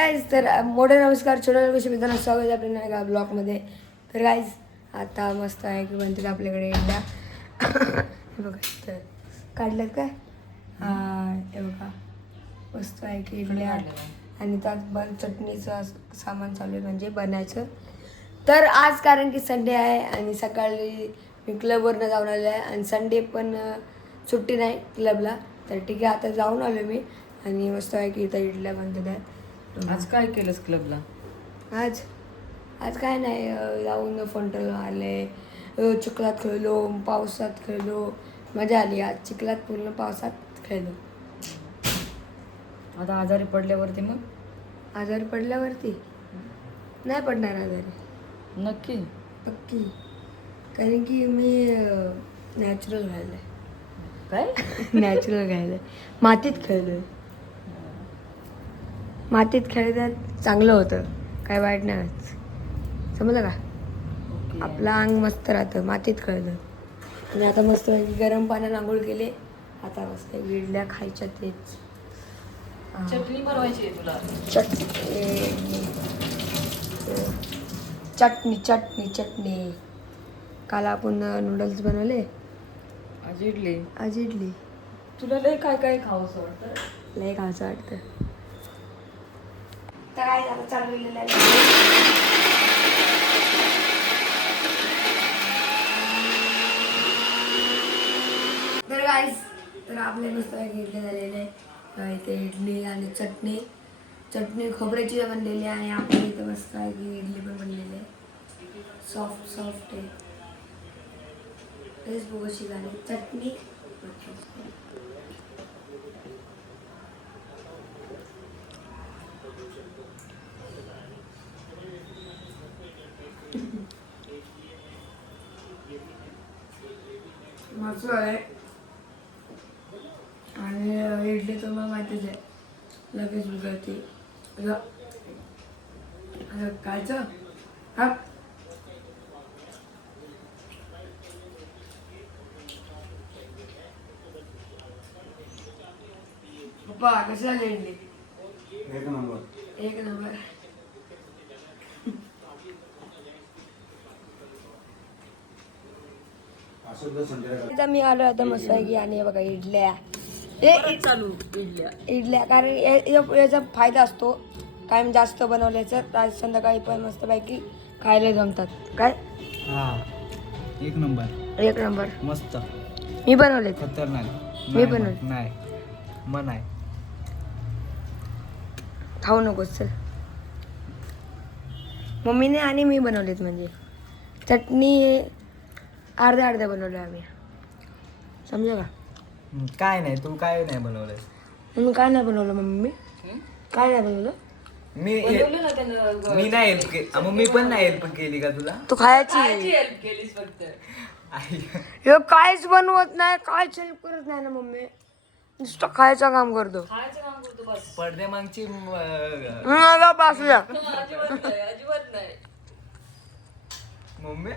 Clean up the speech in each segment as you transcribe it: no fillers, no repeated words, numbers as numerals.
Guys तर मोठे नमस्कार छोट्या कशी मित्रांनो स्वागत आहे आपल्या एका ब्लॉगमध्ये. तर गाईज आता मस्त आहे की म्हणतात आपल्याकडे इडल्या हे बघा तर काढल्यात काय हे बघा मस्त आहे की इडल्या आणि त्यात चटणीचं सामान चालू आहे म्हणजे बनायचं. तर आज कारण की संडे आहे आणि सकाळी मी क्लबवरनं जाऊन आले आहे आणि संडे पण सुट्टी नाही क्लबला. तर ठीक आहे आता जाऊन आलो मी आणि मस्त आहे की इथं इडल्या बनतात आहे. आज काय केलंस क्लबला? आज आज काय नाही जाऊन फंटल आले चिखलात खेळलो पावसात खेळलो मजा आली. आज चिखलात पूर्ण पावसात खेळलो. आता आजारी पडल्यावरती मग आजारी पडल्यावरती नाही पडणार आजारी नक्की पक्की कारण की मी नॅचरल राहिलं आहे. काय नॅचरल राहिलं आहे मातीत खेळलो आहे. मातीत खेळण्यात चांगलं होतं काय वाईट नाही होत समजलं का. आपलं अंग मस्त राहतं मातीत खेळलं. आणि आता मस्त गरम पाण्याने आंघोळ केले. आता मस्त इडल्या खायच्या तेच. चटणी बनवायची आहे तुला? चटणी चटणी चटणी काल आपण नूडल्स बनवले आज इडली. आज इडली. तुला लय काय काय खावंसं वाटतं? लय खायचं वाटतं. तर काय झालं चाललेलं आहे तर गाईस तर आपले मस्त इडली झालेले आहे. इथे इडली आणि चटणी खोबऱ्याची बनलेली आहे आणि आपल्या इथे मस्त आहे की इडली पण बनलेली आहे सॉफ्ट सॉफ्ट आहे. तेच बघशी झाली चटणी मस्त आहे. आणि इडली तर मला माहितीच आहे लगेच उघडते कायचं हा पप्पा कशी झाली इडली? एक नंबर. एक नंबर. इथं मी आलो आता मस्त आहे की आणि बघा इडल्या चालू इडल्या इडल्या कारण याचा फायदा असतो कायम जास्त बनवल्याचं आज संध्याकाळी पण मस्तपैकी खायला जमतात. काय हा एक नंबर. एक नंबर मस्त मी बनवले खतरनाक. मी बनवले नाही मन आहे खाऊ नकोस चल. मम्मीने आणि मी बनवलेत म्हणजे चटणी अर्ध्या बनवल्या आम्ही समजा का. काय नाही तू काय नाही बनवलंस? मम्मी काय नाही बनवलं मम्मी काय नाही बनवलं मी बनवलं ना त्यानं. मी नाही हेल्प केली मग मी पण नाही हेल्प केली का तुला? तू खायची हेल्प केलीस फक्त. आई हे काहीच बनवत नाही काहीच हेल्प करत नाही ना मम्मी नुसतं खायचं काम करतो. खायचं काम करतो बस. पडदे मागची असू द्या अजिबात नाही. मम्मी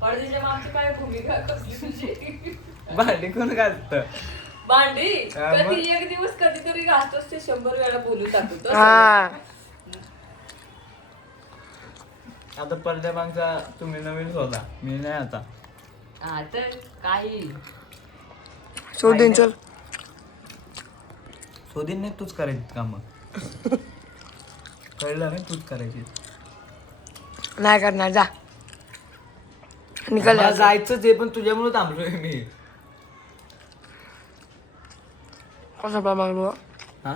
पडद्याच्या मागची काय भूमिका कसली तुझी? भांडी कोण घालत? भांडी हा, मग? कधी एक दिवस कधीतरी घासतोस ते 100 वेळा बोलून टाकतो. हा आता पडद्या मागचा तुम्ही नवीन शोधा मी नाही आता. हा तर काही शोधून चल शोधीन नाही तूच करायची काम कळलं नाही तूच करायची. नाही करणार जा निकल. मला जायचंच आहे पण तुझ्यामुळे थांबलोय मी. कसं बा मागलो हा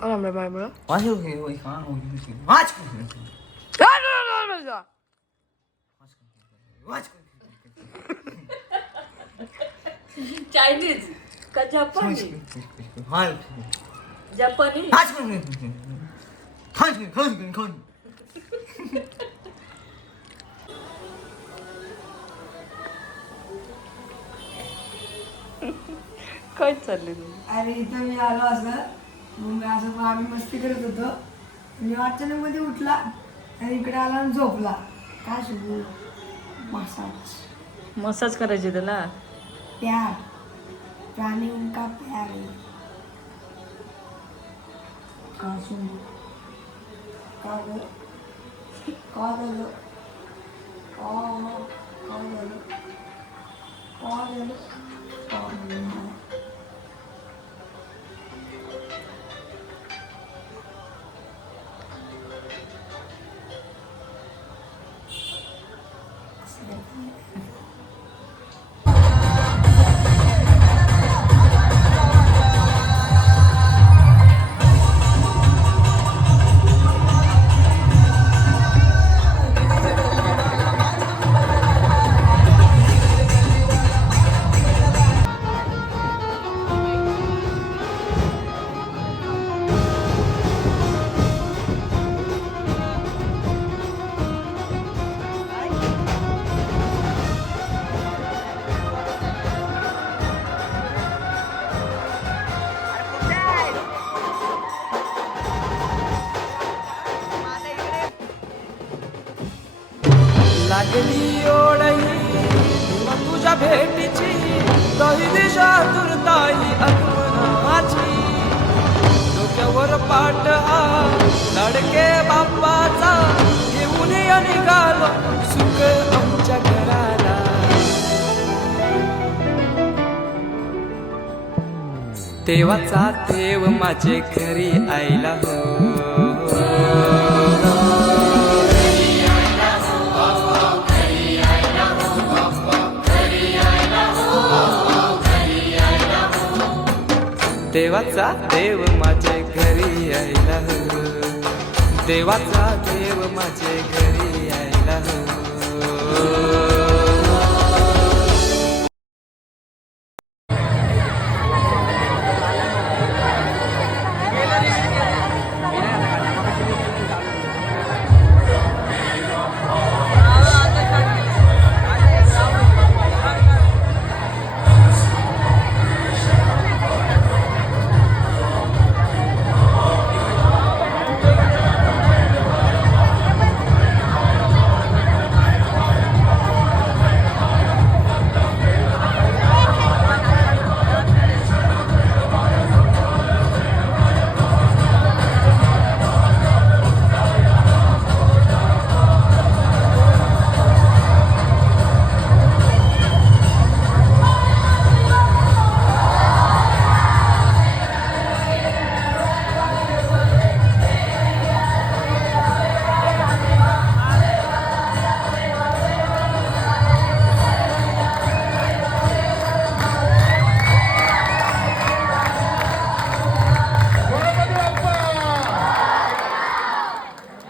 कसं मागलो वाच होय होय हा होय वाच वाच चायनीज का जपानी? जपानी काय चाललंय तुझं? अरे इथं मी आलो असं मग असं आम्ही मस्ती करत होतो. मी अचानक मध्ये उठला आणि इकडे आला आणि झोपला. काय शिकू मसाज मसाज करायची त्याला. प्यार प्राणी उनका प्यार है. कासू लागली ओढही तेव्हा तुझ्या भेटीची दही दिशा तुरताई आगमनाची डोक्यावर पाट हा लाडके बाप्पाचा घेऊन या निघालो सुख आमच्या घराला देवाचा देव माझे घरी आईला हो देवाचा देव माझे घरी यायला हो देवाचा देव माझे घरी यायला हो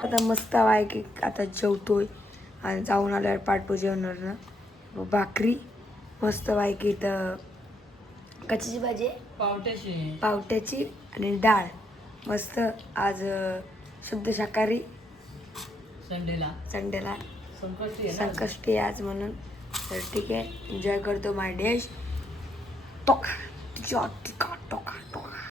आता मस्त आहे की आता जेवतोय आणि जाऊन आल्यावर पाठपूजा होणार ना मग भाकरी मस्त आहे की इथं कशाची भाजी आहे? पावट्याची आणि डाळ मस्त आज शुद्ध शाकाहारी संडेला संकष्टी आहे आज म्हणून तर ठीक आहे एन्जॉय करतो माय डिश तो तिखट